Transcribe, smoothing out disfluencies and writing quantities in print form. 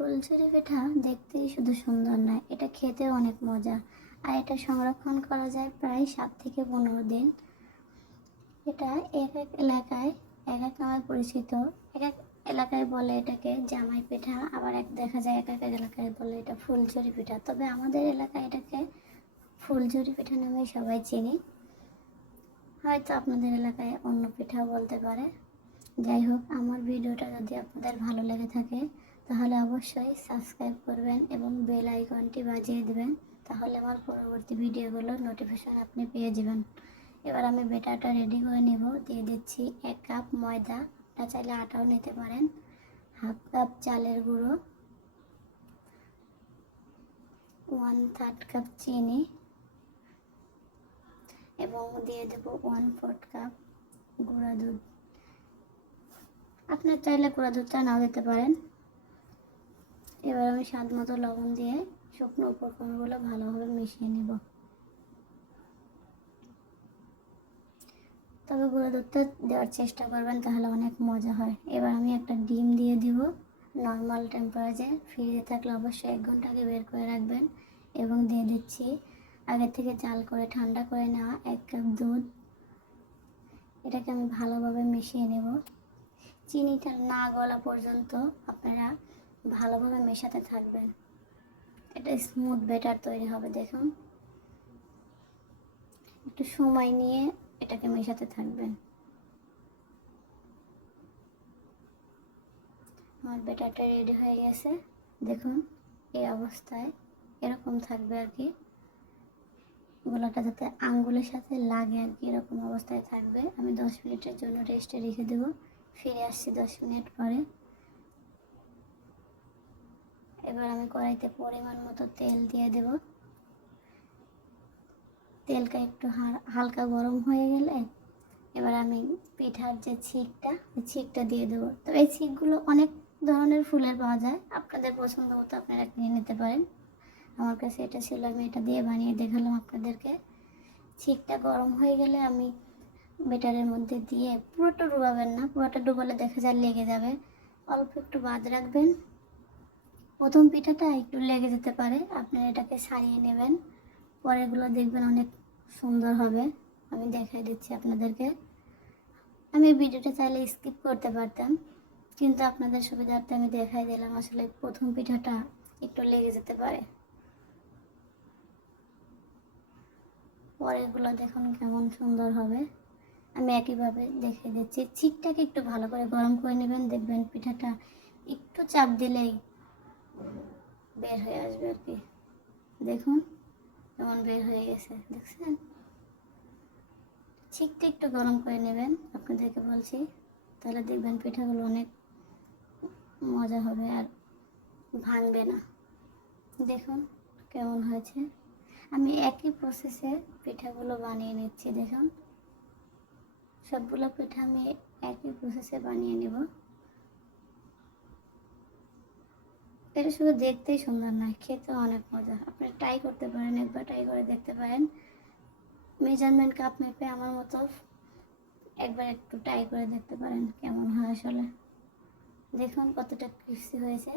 ফুলঝুরি পিঠা দেখতেই শুধু সুন্দর নয়, এটা খেতেও অনেক মজা। আর এটা সংরক্ষণ করা যায় প্রায় 7 থেকে 15 দিন। এটা এক এক এলাকায় এক এক নামে পরিচিত। এক এক এলাকায় বলে এটাকে জামাই পিঠা, আবার দেখা যায় এক এক এলাকায় বলে এটা ফুলঝুরি পিঠা। তবে আমাদের এলাকায় এটাকে ফুলঝুরি পিঠা নামে সবাই চিনি। হয়তো আপনাদের এলাকায় অন্য পিঠাও বলতে পারে। যাই হোক, আমার ভিডিওটা যদি আপনাদের ভালো লেগে থাকে তাহলে অবশ্যই সাবস্ক্রাইব করবেন এবং বেল আইকনটি বাজিয়ে দেবেন, তাহলে আমার পরবর্তী ভিডিওগুলোর নোটিফিকেশন আপনি পেয়ে যাবেন। এবার আমি ব্যাটারটা রেডি করে নেব। দিয়ে দিচ্ছি 1 কাপ ময়দা, আপনারা চাইলে আটাও নিতে পারেন, হাফ কাপ চালের গুঁড়ো, 1/3 কাপ চিনি এবং দিয়ে দেব 1/4 কাপ গুঁড়া দুধ। আপনার চাইলে গুঁড়া দুধটা নাও দিতে পারেন। এবার আমি স্বাদ মতো লবণ দিয়ে শুকনো উপকরণগুলো ভালোভাবে মিশিয়ে নেব। তবে গুঁড়ো দুধটা দেওয়ার চেষ্টা করবেন, তাহলে অনেক মজা হয়। এবার আমি একটা ডিম দিয়ে দিব নর্মাল টেম্পারেচারে। ফ্রিজে থাকলে অবশ্যই 1 ঘন্টা আগে বের করে রাখবেন। এবং দিয়ে দিচ্ছি আগে থেকে জাল করে ঠান্ডা করে নেওয়া 1 কাপ দুধ। এটাকে আমি ভালোভাবে মিশিয়ে নেব। চিনিটা না গলা পর্যন্ত আপনারা ভালোভাবে মেশাতে থাকবেন। এটা স্মুথ ব্যাটার তৈরি হবে। দেখুন, একটু সময় নিয়ে এটাকে মেশাতে থাকবেন। আমার ব্যাটারটা রেডি হয়ে গেছে। দেখুন, এই অবস্থায় এরকম থাকবে আর কি, গোলাটা যাতে আঙ্গুলের সাথে লাগে আর কি, এরকম অবস্থায় থাকবে। আমি 10 মিনিটের জন্য রেস্টে রেখে দেবো। ফিরে আসছি 10 মিনিট পরে। এবার আমি কড়াইতে পরিমাণ মতো তেল দিয়ে দেব। তেলটা একটু হালকা গরম হয়ে গেলে এবার আমি পিঠার যে ছিকটা দিয়ে দেবো। তো এই ছিকগুলো অনেক ধরনের ফুলের পাওয়া যায়, আপনাদের পছন্দ মতো আপনারা কিনে নিতে পারেন। আমার কাছে এটা ছিল, আমি এটা দিয়ে বানিয়ে দেখালাম আপনাদেরকে। ছিকটা গরম হয়ে গেলে আমি ব্যাটারের মধ্যে দিয়ে, পুরোটা ডুবাবেন না, পুরোটা ডুবালে দেখা যায় লেগে যাবে, অল্প একটু বাদ রাখবেন। প্রথম পিঠাটা একটু লেগে যেতে পারে, আপনারা এটাকে ছাড়িয়ে নেবেন। পরেরগুলো দেখবেন অনেক সুন্দর হবে। আমি দেখাই দিচ্ছি আপনাদেরকে। আমি ভিডিওটা চাইলে স্কিপ করতে পারতাম, কিন্তু আপনাদের সুবিধার্থে আমি দেখাই দিলাম। আসলে প্রথম পিঠাটা একটু লেগে যেতে পারে। পরেরগুলো দেখুন কেমন সুন্দর হবে। আমি একইভাবে দেখিয়ে দিচ্ছি। ছিকটাকে একটু ভালো করে গরম করে নেবেন, দেখবেন পিঠাটা একটু চাপ দিলেই বের হয়ে আসবে আর কি। দেখুন কেমন বের হয়ে গেছে, দেখছেন? ছিকটা একটু গরম করে নেবেন, আপনাদেরকে বলছি, তাহলে দেখবেন পিঠাগুলো অনেক মজা হবে আর ভাঙবে না। দেখুন কেমন হয়েছে। আমি একই প্রসেসে পিঠাগুলো বানিয়ে নিচ্ছি। দেখুন, সবগুলো পিঠা আমি একই প্রসেসে বানিয়ে নেব। এটা শুধু দেখতেই সুন্দর নয়, খেতেও অনেক মজা। আপনি ট্রাই করতে পারেন, একবার ট্রাই করে দেখতে পারেন। মেজারমেন্ট কাপ মেপে আমার মতো একবার একটু ট্রাই করে দেখতে পারেন কেমন হয় আসলে। দেখুন কতটা ক্রিস্পি হয়েছে।